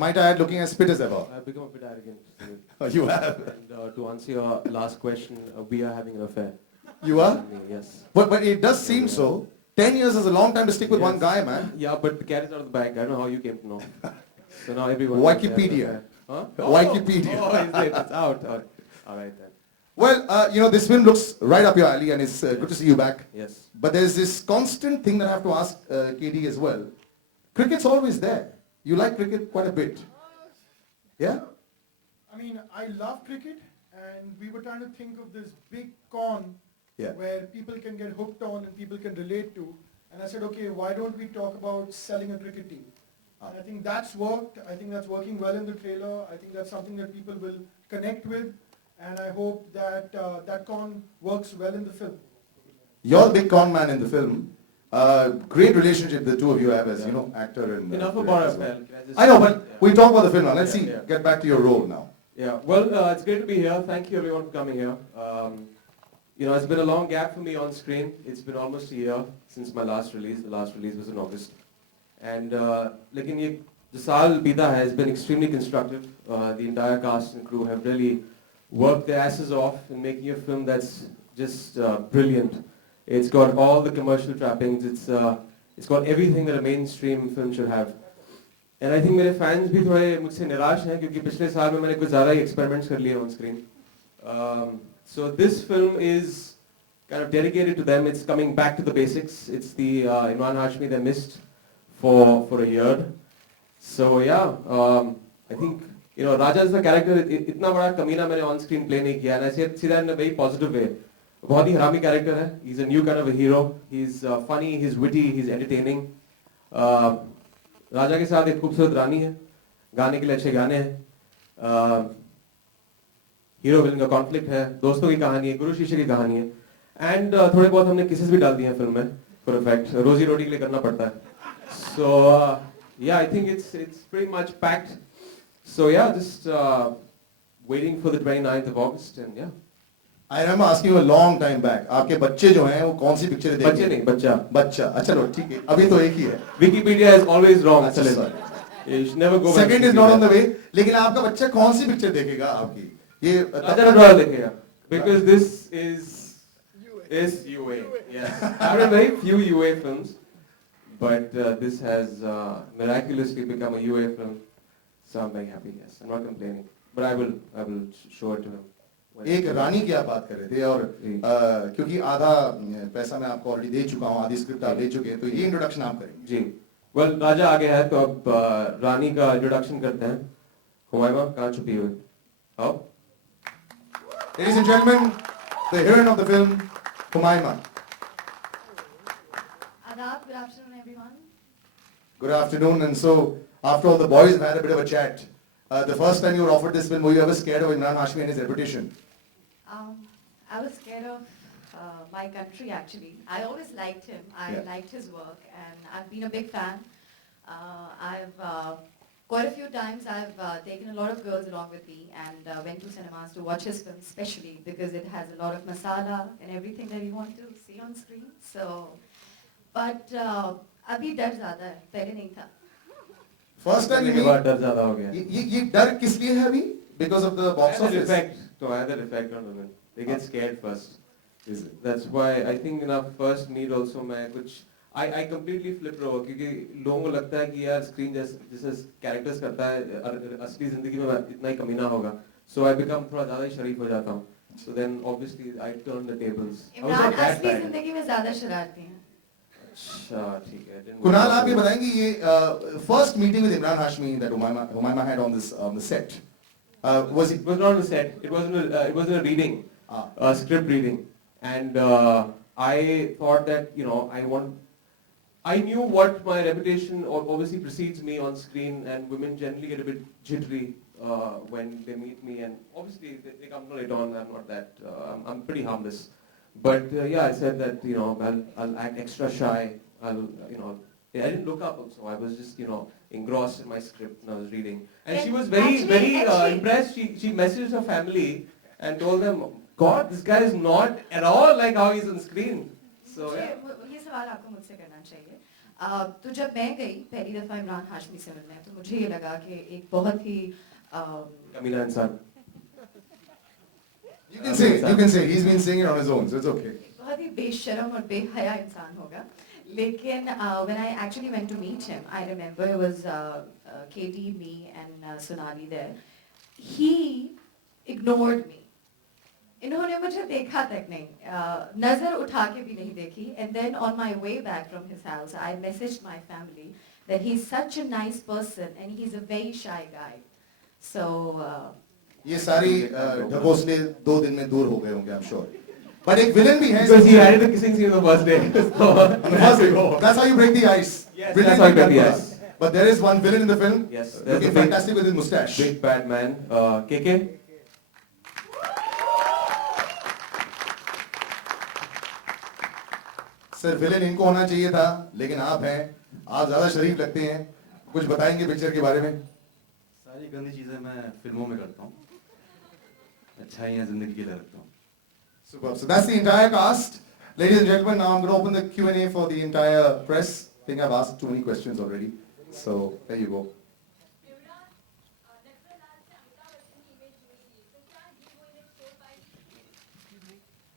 Might I add, looking as fit as ever. I've become a bit arrogant. Oh, you have. And to answer your last question, we are having an affair. You are? Yes. But it does seem so. 10 years is a long time to stick with one guy, man. Yeah, but the cat is out of the bag. I don't know how you came to know. So now everyone... Wikipedia. Huh? Wikipedia. Oh, is it? It's out. All right then. Well, this film looks right up your alley, and it's good to see you back. Yes. But there's this constant thing that I have to ask KD as well. Cricket's always there. You like cricket quite a bit. Yeah? I mean, I love cricket, and we were trying to think of this big con where people can get hooked on and people can relate to. And I said, okay, why don't we talk about selling a cricket team? And I think that's worked. I think that's working well in the trailer. I think that's something that people will connect with. And I hope that that con works well in the film. You're the big con man in the film. Great relationship the two of you have as, actor and... Enough about our well. film. I know, but we'll talk about the film now. Let's get back to your role now. Yeah, well, it's great to be here. Thank you everyone for coming here. It's been a long gap for me on screen. It's been almost a year since my last release. The last release was in August. And लेकिन ये जो साल बीता has been extremely constructive. The entire cast and crew have really worked their asses off in making a film that's just brilliant. It's got all the commercial trappings. It's got everything that a mainstream film should have. And I think मेरे fans भी थोड़े मुझसे निराश हैं क्योंकि पिछले साल में मैंने कुछ ज़्यादा ही experiments कर लिए on screen. So this film is kind of dedicated to them. It's coming back to the basics. It's the Imran Hashmi they missed for a year. So yeah, I think Raja is the character. इतना बड़ा कमीना मैंने on screen play नहीं किया. And I see that in a very positive way. बहुत ही हरामी character है. He's a new kind of a hero. He's funny. He's witty. He's entertaining. राजा के साथ एक खूबसूरत रानी है. गाने के लिए अच्छे गाने हैं. हीरो विलन का कॉन्फ्लिक्ट है, दोस्तों की कहानी है, गुरु शिष्य की कहानी है, एंड थोड़े बहुत हमने किसेस भी डाल दिए हैं फिल्म में फॉर इफेक्ट, रोजी रोटी के लिए करना पड़ता है. So yeah I think it's pretty much packed. So yeah just waiting for the 29th of August and yeah. I remember asking you a long time back. आपके बच्चे जो हैं वो कौन सी पिक्चर देखेंगे? बच्चे नहीं, बच्चा. अच्छा लो ठीक है. अभी तो एक ही है. Wikipedia is always wrong. अच्छा, you should never go back. Second is not on the way. लेकिन आपका बच्चा कौन सी पिक्चर देखेगा आपकी? ये राजा देखेगा. Because this is UA. Yes. I've done very few UA films, but this has miraculously become a UA film. So I'm very happy. Yes, I'm not complaining, but I will show it to him. एक रानी की आप बात कर रहे थे और क्योंकि आधा पैसा मैं आपको ऑलरेडी दे चुका हूँ, आधी स्क्रिप्ट आप दे चुके हैं, तो ये इंट्रोडक्शन आप करेंगे. जी. Well, राजा आ गया है तो अब रानी का इंट्रोडक्शन करते हैं. हुमायूं कहाँ छुपी हुई? आओ. Ladies and gentlemen, the heroine of the film, Humayma. Adab, good afternoon everyone. Good afternoon. And so, after all, the boys have had a bit of a chat. The first time you were offered this film, were you ever scared of Imran Hashmi and his reputation? I was scared of my country actually. I always liked him. I liked his work and I've been a big fan. I've quite a few times I've taken a lot of girls along with me and went to cinemas to watch his film, especially because it has a lot of masala and everything that you want to see on screen. So, but abhi dar zyada hai, pehle nahi tha. First time you डर ज़्यादा हो गया. ये डर किस लिए है अभी? Because of the box office. Effect. So I had that effect on women. They get scared first. That's why I think in our first meet also मैं कुछ I completely flipped over क्योंकि लोगों को लगता है कि यार स्क्रीन जैसे कैरेक्टर्स करता है असली जिंदगी में इतना ही कमीना होगा. So I become थोड़ा ज़्यादा ही शरीफ हो जाता हूँ. So then obviously I turn the tables. Imran असली जिंदगी में ज़्यादा शरारती हैं. अच्छा ठीक है. कुणाल आप ये बताएंगे ये first meeting with Imran Hashmi that Humayma had on the set. It was not on the set. It was a reading, a script reading, and I thought that I knew what my reputation obviously precedes me on screen, and women generally get a bit jittery when they meet me, and obviously they come later on. I'm not that. I'm pretty harmless, but yeah, I said that I'll act extra shy. I didn't look up also. I was just engrossed in my script and I was reading, and she was very impressed. She messaged her family and told them, God, this guy is not at all like how he's on screen. So yeah. ये सवाल आपको मुझसे करना चाहिए. तो जब मैं गई पहली दफ़ा इमरान हाशमी से मिलने, तो मुझे ये लगा कि एक बहुत ही कमीना इंसान. You can say. He's been saying it on his own, so it's okay. बहुत ही बेशरम और बेहया इंसान होगा. लेकिन when I actually went to meet him, I remember it was Katie, me and Sonali there. He ignored me. इन्होंने मुझे देखा तक नहीं, नजर उठा के भी नहीं देखी. And then on my way back from his house, I messaged my family that he's such a nice person and he's a very shy guy. So ये सारी ढकोसले 2 दिन में दूर हो गए होंगे, I'm sure. But एक villain भी है. Because he added the kissing scene on the first day. On the first day. That's how you break the ice. Yes, Brilliant that's how you break the that ice. was. But there is one villain in the film. Yes, there's Looking the big, fantastic with his mustache. big bad man, KK. Sir villain इनको होना चाहिए था, लेकिन आप हैं, आप ज्यादा शरीफ लगते हैं. कुछ बताएंगे पिक्चर के बारे में? सारी गंदी चीजें मैं फिल्मों में करता हूँ, अच्छाइयाँ जिंदगी के लिए रखता हूँ. Superb. So that's the entire cast. Ladies and gentlemen, now I'm going to open the Q&A for the entire press. I think I've asked too many questions already. So there you go.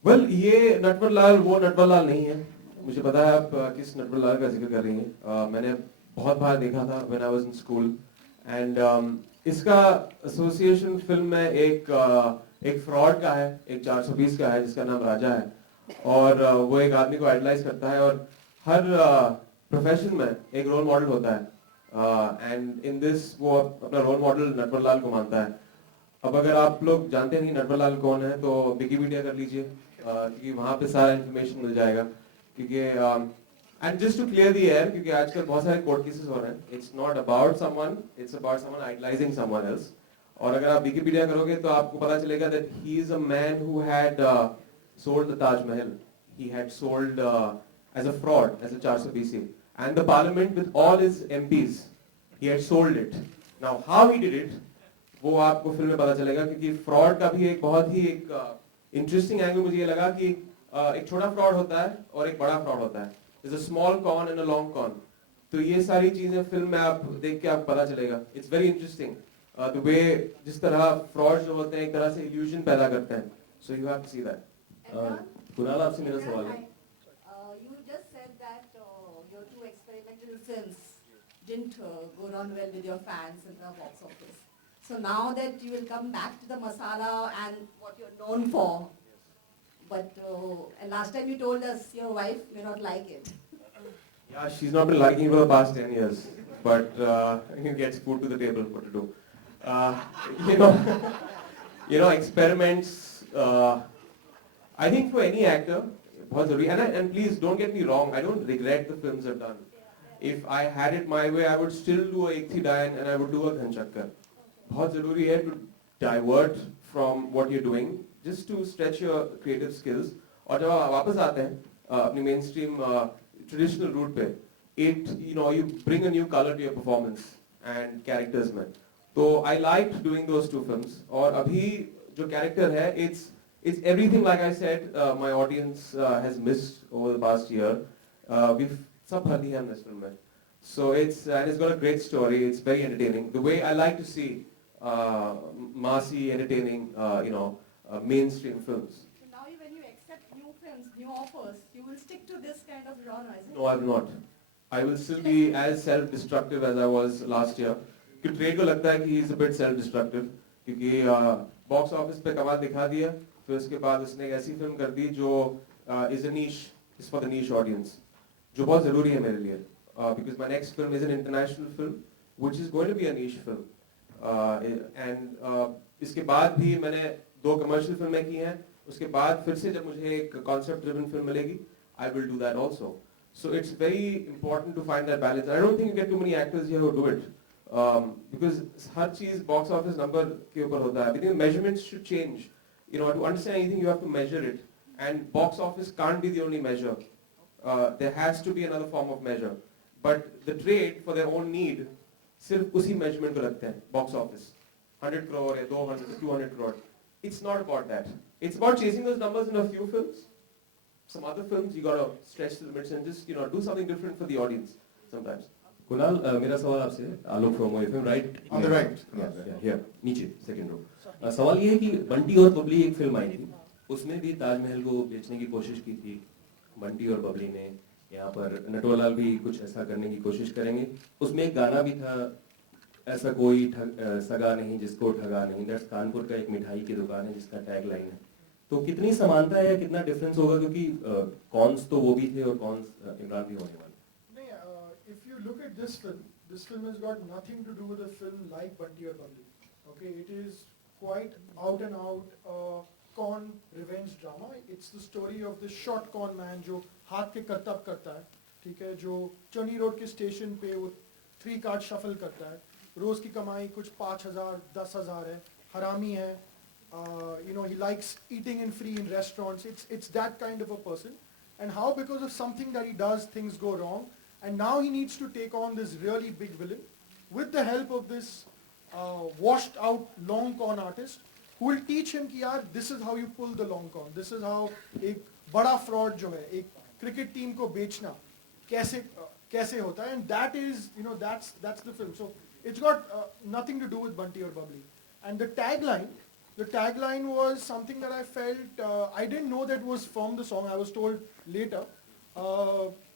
Well, ये नटवर लाल वो नटवर लाल नहीं है. मुझे पता है आप किस नटवर लाल का जिक्र कर रही हैं. मैंने बहुत बार देखा था when I was in school. And इसका एसोसिएशन फिल्म में एक फ्रॉड का है, एक 420 का है जिसका नाम राजा है. और वो एक आदमी को आइडलाइज करता है और हर प्रोफेशन में एक रोल मॉडल होता है. एंड इन दिस वो अपना रोल मॉडल नटवर लाल को मानता है. अब अगर आप लोग जानते नहीं नटवर लाल कौन है तो विकिपीडिया कर लीजिए, क्योंकि वहाँ पे सारा इन्फॉर्मेशन मिल जाएगा. क्योंकि and just to clear the air, क्योंकि आजकल बहुत सारे कोर्ट केसेस हो रहे हैं. It's not about someone, it's about someone idolising someone else. और अगर आप विकिपीडिया करोगे तो आपको पता चलेगा that he is a man who had sold the Taj Mahal. He had sold as a fraud, as a 420. And the parliament with all his MPs, he had sold it. Now how he did it, वो आपको film में पता चलेगा. क्योंकि fraud का भी एक बहुत ही एक इंटरेस्टिंग एंगल मुझे ये लगा कि एक छोटा फ्रॉड होता है और एक बड़ा फ्रॉड होता है. There's a small con and a long con. तो ये सारी चीजें फिल्म में आप देख के आपको पता चलेगा. It's very interesting. The way जिस तरह फ्रॉड जो होते हैं एक तरह से इल्यूजन पैदा करते हैं. So you have to see that. Kunal आपसे मेरा सवाल है. You just said that your 2 experimental films didn't go down well with your fans in the box office. So now that you will come back to the masala and what you're known for, but and last time you told us your wife may not like it. Yeah, she's not been liking it for the past 10 years, but he gets food to the table. What to do? You know, experiments. I think for any actor, बहुत जरूरी. And please don't get me wrong. I don't regret the films I've done. If I had it my way, I would still do a Ek Thi Dayan and I would do a Ghan Chakkar. बहुत जरूरी है to divert from what you're doing, just to stretch your creative skills. और जब आप वापस आते हैं अपनी mainstream traditional route पे, you bring a new color to your performance and characters में. तो I liked doing those 2 films. और अभी जो character है, it's everything like I said. My audience has missed over the past year. We've सब भर दिया हमने इस फिल्म में. So it's got a great story. It's very entertaining. The way I like to see massy, entertaining, mainstream films. So now when you accept new films, new offers, you will stick to this kind of genre, is it? No, I will not. I will still be as self-destructive as I was last year. क्योंकि trade को लगता है कि he is a bit self-destructive. क्योंकि box office पे कमाल दिखा दिया, फिर उसके बाद उसने एक ऐसी फिल्म कर दी जो is a niche, is for the niche audience, जो बहुत ज़रूरी है मेरे लिए. Because my next film is an international film, which is going to be a niche film. And इसके बाद भी मैंने 2 commercial फिल्में की हैं. उसके बाद फिर से जब मुझे एक concept driven film मिलेगी, I will do that also. So it's very important to find that balance. I don't think you get too many actors here who do it. Because her cheese box office number के ऊपर होता है. I think measurements should change. To understand anything, you have to measure it. And box office can't be the only measure. There has to be another form of measure. But the trade, for their own need, सिर्फ उसी measurement को रखते हैं, box office. 100 crore या 200, 200 crore. It's not about that. It's about chasing those numbers in a few films. Some other films, you got to stretch the limits and just, do something different for the audience. sometimes. Kunal, मेरा सवाल आपसे है, Alok from OFM, right? On the right. Yeah, here, नीचे, second row. सवाल ये है कि बंटी और बबली एक फिल्म आई थी, उसमें भी ताजमहल को बेचने की कोशिश की थी बंटी और बबली ने. यहाँ पर नटवरलाल भी कुछ ऐसा करने की कोशिश करेंगे. उसमें एक गाना भी था, ऐसा कोई सगा नहीं जिसको ठगा नहीं. दैट्स कानपुर का एक मिठाई की दुकान है जिसका टैग लाइन है. तो कितनी समानता है या कितना डिफरेंस होगा, क्योंकि कॉन्स तो वो भी थे और कॉन्स इमरान भी होने वाले. If you look at this film has got nothing to do with a film like Bunty or Bubbly. Okay, it is quite out and out con revenge drama. It's the story of this short con man जो हाथ के करतब करता है, ठीक है, जो चनी road के स्टेशन पे वो 3 कार्ड शफल करता है. रोज की कमाई कुछ 5,000 10,000 है, हरामी है. He likes eating in free in restaurants. It's that kind of a person. And how because of something that he does, things go wrong. And now he needs to take on this really big villain with the help of this washed out long con artist who will teach him कि यार this is how you pull the long con. This is how एक बड़ा fraud जो है एक cricket team को बेचना कैसे होता है. And that is, that's the film. So it's got nothing to do with Bunty or Bubbly. And the tagline was something that I felt, I didn't know that was from the song. I was told later.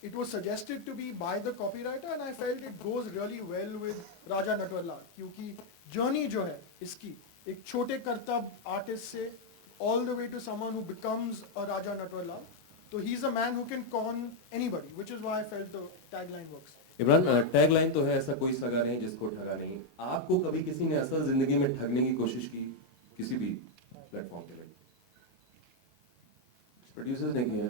It was suggested to be by the copywriter and I felt it goes really well with Raja Natwarlal क्योंकि journey जो है इसकी एक छोटे करतब artist से all the way to someone who becomes a Raja Natwarlal. So he's a man who can con anybody, which is why I felt the tagline works. Imran, tagline तो है ऐसा कोई सगा नहीं जिसको ठगा नहीं. आपको कभी किसी ने असल जिंदगी में ठगने की कोशिश की किसी भी प्लेटफॉर्म पे? प्रोड्यूसर्स ने किया,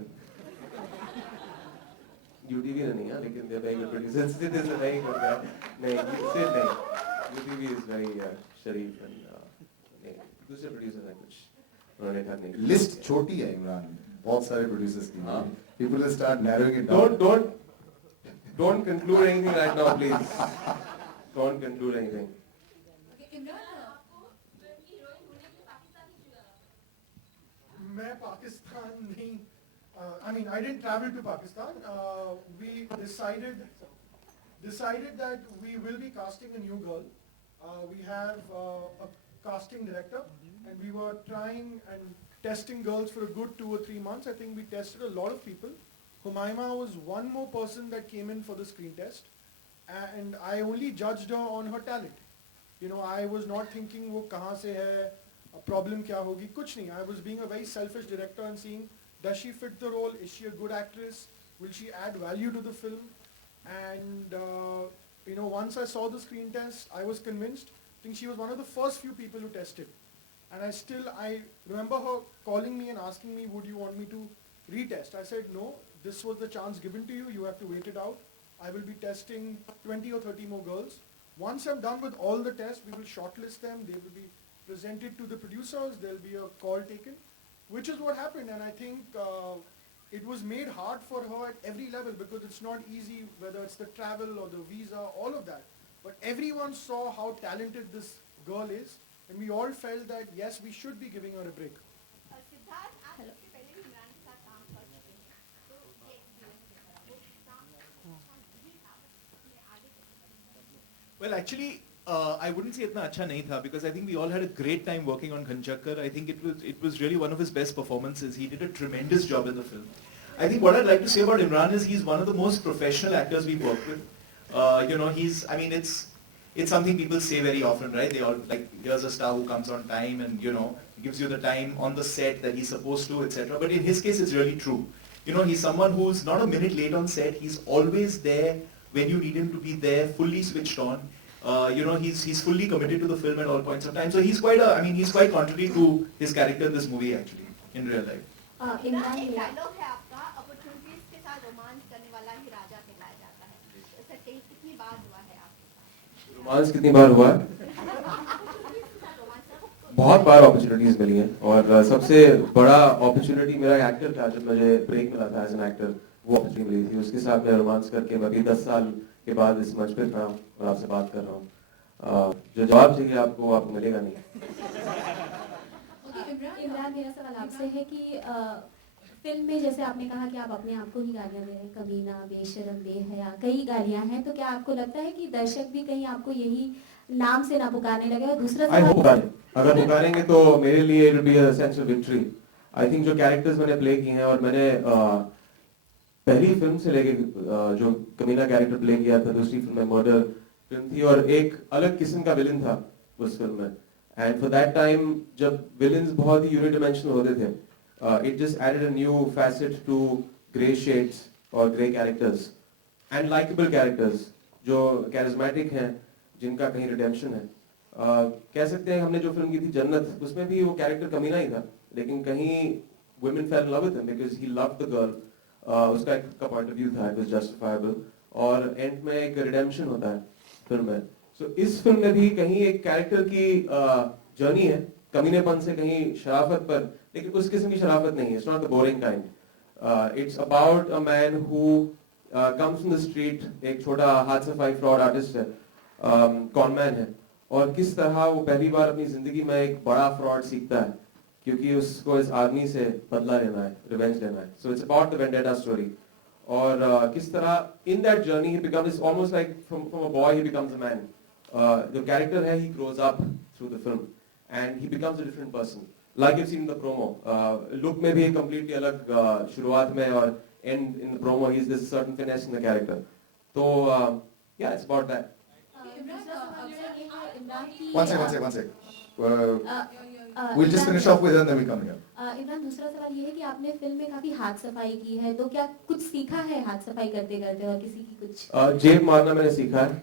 यूटीवी ने नहीं है, लेकिन they very good producers. This is a very good guy. नहीं, सिर्फ नहीं, यूटीवी इज वेरी शरीफ एंड दूसरे प्रोड्यूसर्स हैं कुछ, उन्होंने ठगने की लिस्ट छोटी है इमरान, बहुत सारे प्रोड्यूसर्स की. People will start narrowing it down. Don't conclude anything right now, please. Don't conclude anything. मैं पाकिस्तान नहीं, I didn't travel to Pakistan. We decided that we will be casting a new girl. We have a casting director, and we were trying and testing girls for a good 2 or 3 months. I think we tested a lot of people. Humaima was one more person that came in for the screen test, and I only judged her on her talent. I was not thinking वो कहाँ से है, problem क्या होगी, कुछ नहीं. I was being a very selfish director and seeing, does she fit the role? Is she a good actress? Will she add value to the film? And once I saw the screen test, I was convinced. I think she was one of the first few people who tested. And I remember her calling me and asking me, would you want me to retest? I said, no, this was the chance given to you. You have to wait it out. I will be testing 20 or 30 more girls. Once I'm done with all the tests, we will shortlist them. They will be presented to the producers. There will be a call taken, which is what happened. And I think it was made hard for her at every level because it's not easy, whether it's the travel or the visa, all of that. But everyone saw how talented this girl is, and we all felt that, yes, we should be giving her a break. Well, actually, I wouldn't say itna acha nahi tha because I think we all had a great time working on Khanchakkar. I think it was really one of his best performances. He did a tremendous job in the film. I think what I'd like to say about Imran is he's one of the most professional actors we've worked with. It's something people say very often, right? They all like, here's a star who comes on time and gives you the time on the set that he's supposed to, etc. But in his case, it's really true. He's someone who's not a minute late on set. He's always there when you need him to be there, fully switched on. He's fully committed to the film at all points of time. So he's quite contrary to his character in this movie actually, in real life. Romance कितनी बार हुआ है? बहुत बार opportunities मिली हैं और सबसे बड़ा opportunity मेरा actor था. जब मुझे ब्रेक मिला था एज एन एक्टर, वो अपॉर्चुनिटी मिली थी. उसके साथ मैं रोमांस करके अभी 10 साल के बाद इस मंच पे खड़ा हूँ और आपसे बात कर रहा हूँ. जो जवाब चाहिए आपको मिलेगा नहीं. इमरान, मेरा सवाल आपसे है कि फिल्म में जैसे आपने कहा कि आप अपने आप को ही गालियाँ दे रहे हैं, कमीना, बेशरम, बेहया, कई गालियाँ हैं, तो क्या आपको लगता है कि दर्शक भी कहीं आपको यही नाम से ना पुकारने लगे? और दूसरा आई होप सवाल, पुकारें, अगर पुकारेंगे तो मेरे लिए it will be a sense of victory. I think जो कैरेक्टर्स मैंने प्ले किए हैं, और मैंने पहली फिल्म से लेके जो कमीना कैरेक्टर प्ले किया था, दूसरी फिल्म में मर्डर फिल्म थी, और एक अलग किस्म का विलन था उस फिल्म में। एंड फॉर दैट टाइम जब विलन्स बहुत ही यूनिडायमेंशनल होते थे, it just added a new facet to grey shades और grey characters and likeable characters जो कैरिज्मेटिक हैं, जिनका कहीं रिडेम्पशन है। कह सकते हैं हमने जो फिल्म की थी जन्नत, उसमें भी वो कैरेक्टर कमीना ही था, लेकिन कहीं women fell in love with him because he loved the girl. उसका एक का पॉइंट ऑफ व्यू था, it was justifiable, और एंड में एक रिडेम्पशन होता है फिल्म में। सो इस फिल्म में भी कहीं एक कैरेक्टर की जर्नी है, कमीनेपन से कहीं शराफत पर, लेकिन उस किस्म की शराफत नहीं है, it's not the boring kind. It's about a man who comes from the street, एक छोटा हाथ सफाई फ्रॉड आर्टिस्ट है, कॉनमैन है, और किस तरह वो पहली बार अपनी जिंदगी में एक बड़ा फ्रॉड सीखता है, क्योंकि उसको इस आदमी से बदला लेना है, रिवेंज लेना है। So it's about the vendetta story, और किस तरह in that journey he becomes almost like from a boy he becomes a man. जो कैरेक्टर है, he grows up through the film and he becomes a different person, like you seen the promo. Look में भी एक completely अलग शुरुआत में, और and in the promo he is this certain finesse in the character. तो या it's about that. One sec. We'll just finish off with her and then we come here. Imran, दूसरा सवाल ये है कि आपने फिल्म में काफी हाथ सफाई की है, तो क्या कुछ सीखा है हाथ सफाई करते करते, और किसी की कुछ? जेब मारना मैंने सीखा है,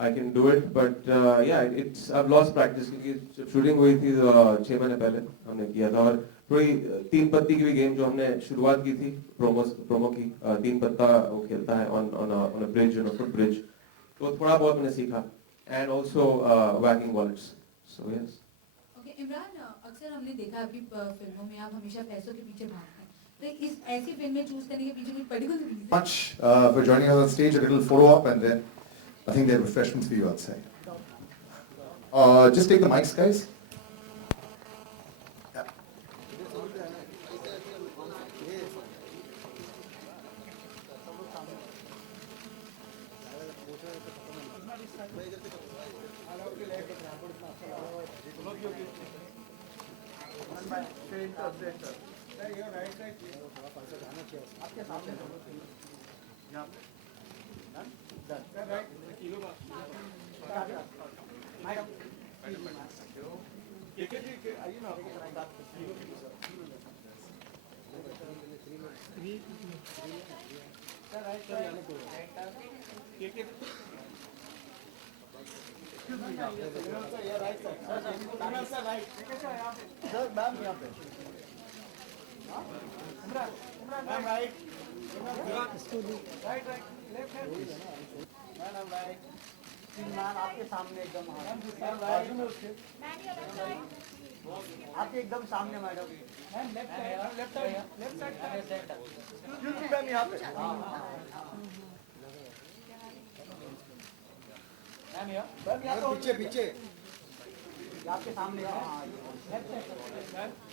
I can do it, but yeah it's I have lost practice, क्योंकि जब शूटिंग हुई थी 6 महीने पहले हमने किया था, और थोड़ी 3 पत्ती की भी गेम जो हमने शुरुआत की थी प्रोमो की, 3 पत्ता वो खेलता है on a bridge, on a foot bridge, तो थोड़ा बहुत मैंने सीखा, and also walking wallets. So yes. Okay Imran, अक्सर हमने देखा आपकी फिल्मों में आप हमेशा पैसों के पीछे भागते हैं, तो इस ऐसी फिल्में चूज करने के पीछे कोई particular reason? Much for joining us on stage, a little photo op, and then I think there are refreshments for you outside. Just take the mics, guys. आपके सामने एकदम, आपके एकदम सामने मैडम, लेफ्ट साइड मैम, यहाँ पे ma'am, यहाँ पीछे आपके सामने,